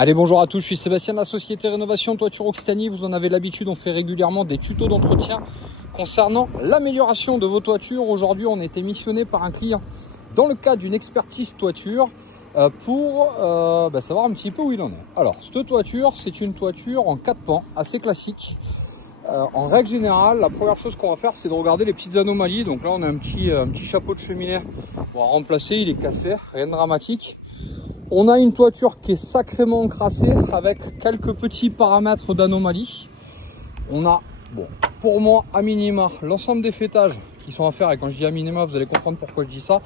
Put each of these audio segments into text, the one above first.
Allez, bonjour à tous, je suis Sébastien de la société Rénovation Toiture Occitanie. Vous en avez l'habitude, on fait régulièrement des tutos d'entretien concernant l'amélioration de vos toitures. Aujourd'hui, on a été missionné par un client dans le cadre d'une expertise toiture pour savoir un petit peu où il en est. Alors, cette toiture, c'est une toiture en 4 pans, assez classique. En règle générale, la première chose qu'on va faire, c'est de regarder les petites anomalies. Donc là, on a un petit chapeau de cheminée. On va remplacer, il est cassé, rien de dramatique. On a une toiture qui est sacrément encrassée avec quelques petits paramètres d'anomalie. On a, bon, pour moi, à minima, l'ensemble des fêtages qui sont à faire. Et quand je dis à minima, vous allez comprendre pourquoi je dis ça.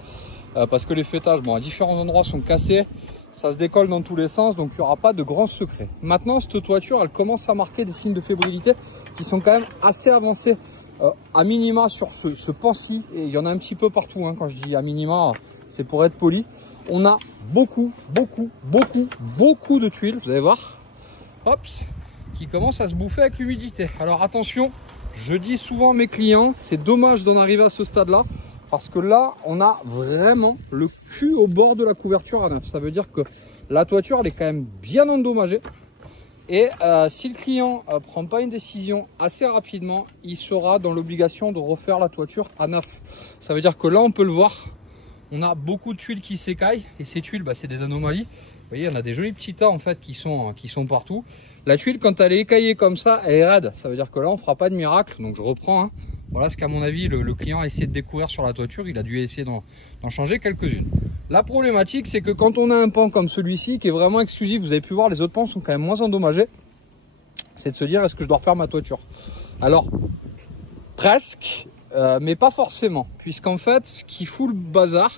Parce que les fêtages, bon, à différents endroits sont cassés. Ça se décolle dans tous les sens, donc il n'y aura pas de grands secrets. Maintenant, cette toiture, elle commence à marquer des signes de fébrilité qui sont quand même assez avancés. À minima sur ce pan-ci, et il y en a un petit peu partout, hein, quand je dis à minima, c'est pour être poli. On a beaucoup de tuiles, vous allez voir, hop, qui commencent à se bouffer avec l'humidité. Alors attention, je dis souvent à mes clients, c'est dommage d'en arriver à ce stade-là, parce que là, on a vraiment le cul au bord de la couverture à neuf. Ça veut dire que la toiture, elle est quand même bien endommagée. Et si le client ne prend pas une décision assez rapidement, il sera dans l'obligation de refaire la toiture à neuf. Ça veut dire que là, on peut le voir, on a beaucoup de tuiles qui s'écaillent. Et ces tuiles, c'est des anomalies. Vous voyez, on a des jolis petits tas en fait qui sont partout. La tuile, quand elle est écaillée comme ça, elle est raide. Ça veut dire que là, on ne fera pas de miracle. Donc je reprends. Hein. Voilà ce qu'à mon avis, le client a essayé de découvrir sur la toiture. Il a dû essayer d'en changer quelques-unes. La problématique, c'est que quand on a un pan comme celui-ci, qui est vraiment exclusif, vous avez pu voir, les autres pans sont quand même moins endommagés. C'est de se dire, est-ce que je dois refaire ma toiture? Alors, presque, mais pas forcément. Puisqu'en fait, ce qui fout le bazar,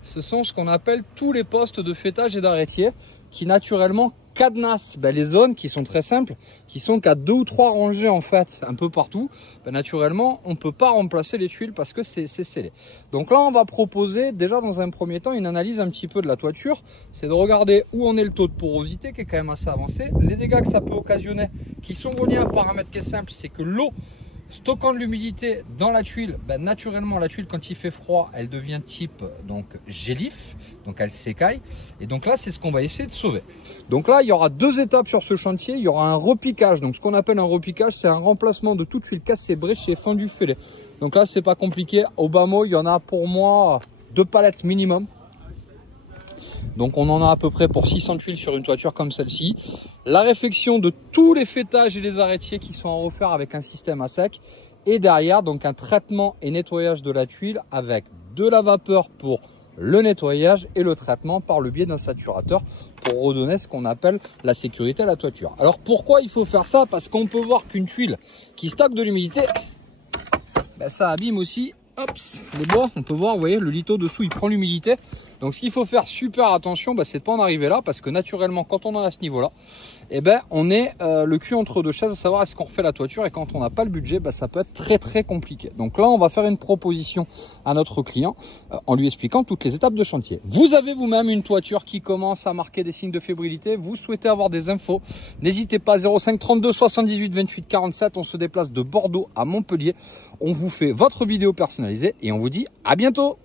ce sont ce qu'on appelle tous les postes de fêtage et d'arrêtier, qui naturellement cadenassent les zones qui sont très simples, qui sont qu'à 2 ou 3 rangées en fait, un peu partout. Naturellement, on ne peut pas remplacer les tuiles parce que c'est scellé. Donc là, on va proposer déjà dans un premier temps une analyse un petit peu de la toiture. C'est de regarder où en est le taux de porosité qui est quand même assez avancé. Les dégâts que ça peut occasionner, qui sont reliés à un paramètre qui est simple, c'est que l'eau stockant de l'humidité dans la tuile, naturellement la tuile quand il fait froid, elle devient type donc gélif, donc elle s'écaille. Et donc là, c'est ce qu'on va essayer de sauver. Donc là, il y aura 2 étapes sur ce chantier. Il y aura un repiquage. Donc ce qu'on appelle un repiquage, c'est un remplacement de toute tuile cassée, bréchée, fendue, fêlée. Donc là, c'est pas compliqué. Au bas mot, il y en a pour moi 2 palettes minimum. Donc on en a à peu près pour 600 tuiles sur une toiture comme celle-ci. La réfection de tous les fêtages et les arrêtiers qui sont à refaire avec un système à sec. Et derrière, donc un traitement et nettoyage de la tuile avec de la vapeur pour le nettoyage et le traitement par le biais d'un saturateur pour redonner ce qu'on appelle la sécurité à la toiture. Alors pourquoi il faut faire ça? Parce qu'on peut voir qu'une tuile qui stocke de l'humidité, ça abîme aussi les bois. On peut voir, vous voyez, le lito dessous, il prend l'humidité. Donc ce qu'il faut faire super attention, c'est de pas en arriver là, parce que naturellement, quand on en a à ce niveau-là, on est le cul entre 2 chaises, à savoir est-ce qu'on refait la toiture, et quand on n'a pas le budget, ça peut être très compliqué. Donc là, on va faire une proposition à notre client en lui expliquant toutes les étapes de chantier. Vous avez vous-même une toiture qui commence à marquer des signes de fébrilité, vous souhaitez avoir des infos, n'hésitez pas, 05 32 78 28 47, on se déplace de Bordeaux à Montpellier, on vous fait votre vidéo personnalisée et on vous dit à bientôt.